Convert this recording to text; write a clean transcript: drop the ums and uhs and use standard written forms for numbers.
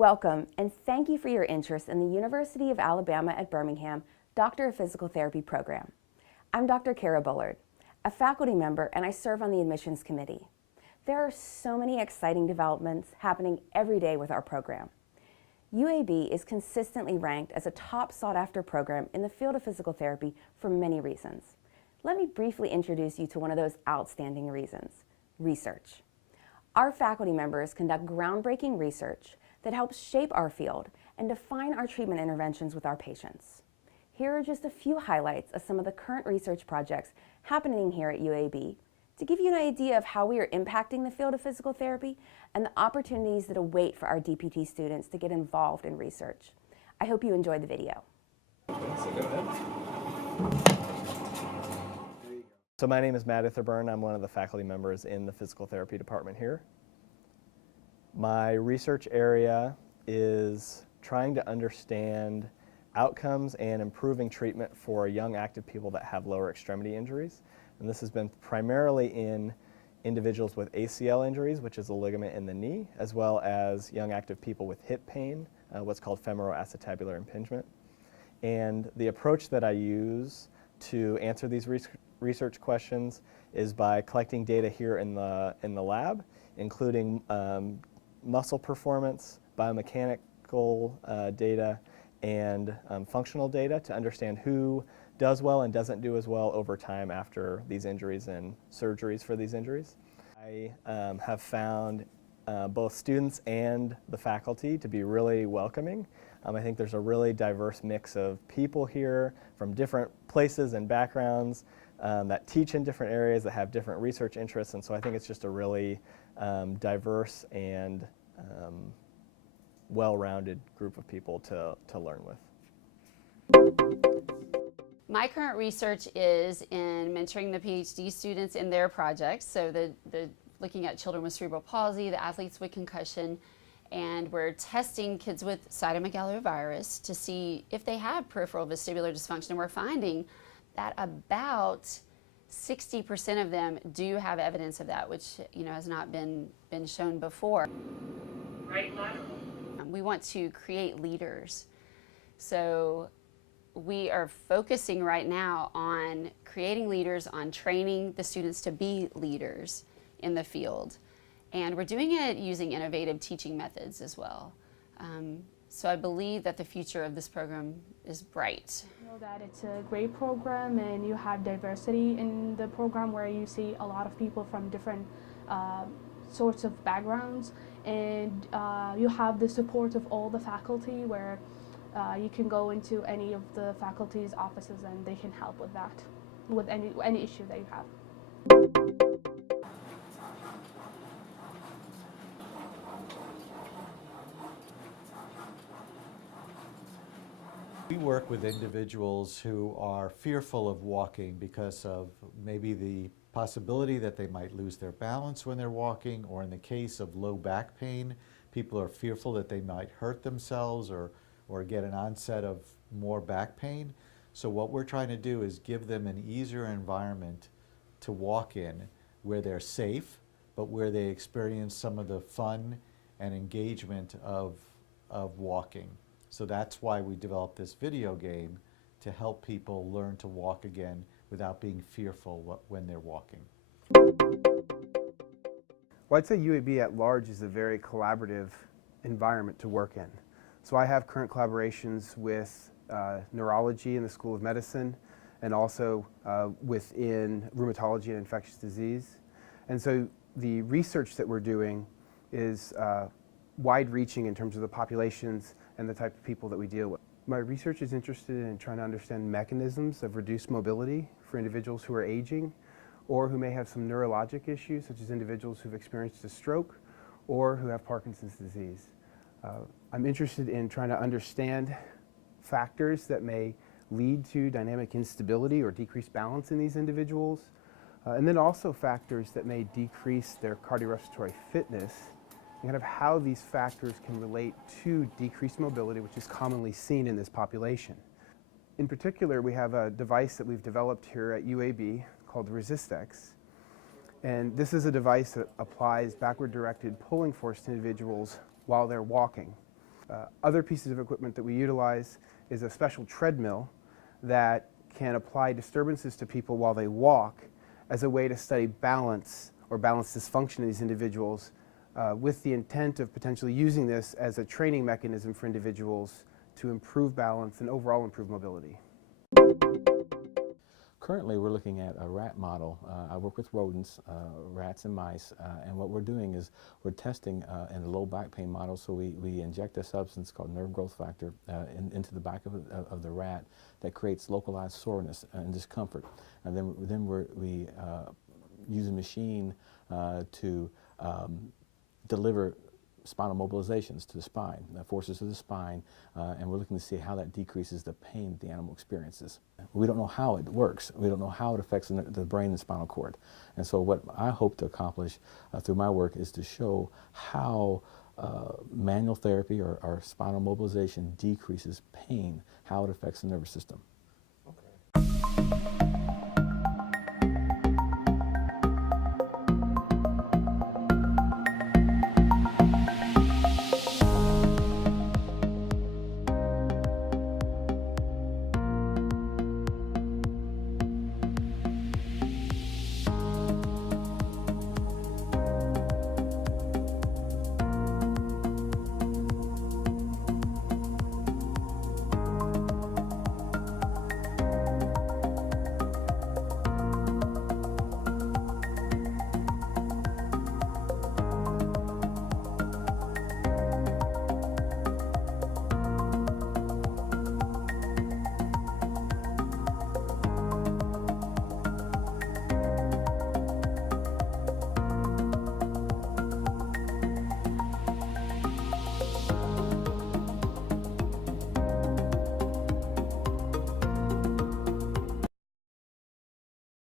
Welcome, and thank you for your interest in the University of Alabama at Birmingham Doctor of Physical Therapy program. I'm Dr. Kara Bullard, a faculty member, and I serve on the admissions committee. There are so many exciting developments happening every day with our program. UAB is consistently ranked as a top sought-after program in the field of physical therapy for many reasons. Let me briefly introduce you to one of those outstanding reasons: research. Our faculty members conduct groundbreaking research that helps shape our field and define our treatment interventions with our patients. Here are just a few highlights of some of the current research projects happening here at UAB to give you an idea of how we are impacting the field of physical therapy and the opportunities that await for our DPT students to get involved in research. I hope you enjoyed the video. So my name is Matt Itherburn. I'm one of the faculty members in the physical therapy department here. My research area is trying to understand outcomes and improving treatment for young active people that have lower extremity injuries. And this has been primarily in individuals with ACL injuries, which is a ligament in the knee, as well as young active people with hip pain, what's called femoroacetabular impingement. And the approach that I use to answer these research questions is by collecting data here in the lab, including muscle performance, biomechanical data, and functional data to understand who does well and doesn't do as well over time after these injuries and surgeries for these injuries. I have found both students and the faculty to be really welcoming. I think there's a really diverse mix of people here from different places and backgrounds that teach in different areas, that have different research interests, and so I think it's just a really diverse and well-rounded group of people to learn with. My current research is in mentoring the PhD students in their projects, so the looking at children with cerebral palsy, the athletes with concussion, and we're testing kids with cytomegalovirus to see if they have peripheral vestibular dysfunction, and we're finding that about 60% of them do have evidence of that, which has not been shown before. Right lateral. We want to create leaders. So we are focusing right now on creating leaders, on training the students to be leaders in the field. And we're doing it using innovative teaching methods as well. So I believe that the future of this program is bright. I know that it's a great program, and you have diversity in the program where you see a lot of people from different sorts of backgrounds, and you have the support of all the faculty where you can go into any of the faculty's offices and they can help with that, with any issue that you have. We work with individuals who are fearful of walking because of maybe the possibility that they might lose their balance when they're walking, or in the case of low back pain, people are fearful that they might hurt themselves or get an onset of more back pain. So what we're trying to do is give them an easier environment to walk in where they're safe, but where they experience some of the fun and engagement of walking. So that's why we developed this video game, to help people learn to walk again without being fearful when they're walking. Well, I'd say UAB at large is a very collaborative environment to work in. So I have current collaborations with neurology in the School of Medicine, and also within rheumatology and infectious disease. And so the research that we're doing is wide-reaching in terms of the populations and the type of people that we deal with. My research is interested in trying to understand mechanisms of reduced mobility for individuals who are aging, or who may have some neurologic issues, such as individuals who've experienced a stroke or who have Parkinson's disease. I'm interested in trying to understand factors that may lead to dynamic instability or decreased balance in these individuals, and then also factors that may decrease their cardiorespiratory fitness, and kind of how these factors can relate to decreased mobility, which is commonly seen in this population. In particular, we have a device that we've developed here at UAB called ResistX, and this is a device that applies backward-directed pulling force to individuals while they're walking. Other pieces of equipment that we utilize is a special treadmill that can apply disturbances to people while they walk as a way to study balance or balance dysfunction in these individuals with the intent of potentially using this as a training mechanism for individuals to improve balance and overall improve mobility. Currently, we're looking at a rat model. I work with rodents, rats and mice, and what we're doing is we're testing in a low back pain model. So we inject a substance called nerve growth factor into the back of the rat that creates localized soreness and discomfort. And then we use a machine to deliver spinal mobilizations to the spine, forces to the spine, and we're looking to see how that decreases the pain that the animal experiences. We don't know how it works. We don't know how it affects the brain and spinal cord. And so what I hope to accomplish through my work is to show how manual therapy or spinal mobilization decreases pain, how it affects the nervous system. Okay.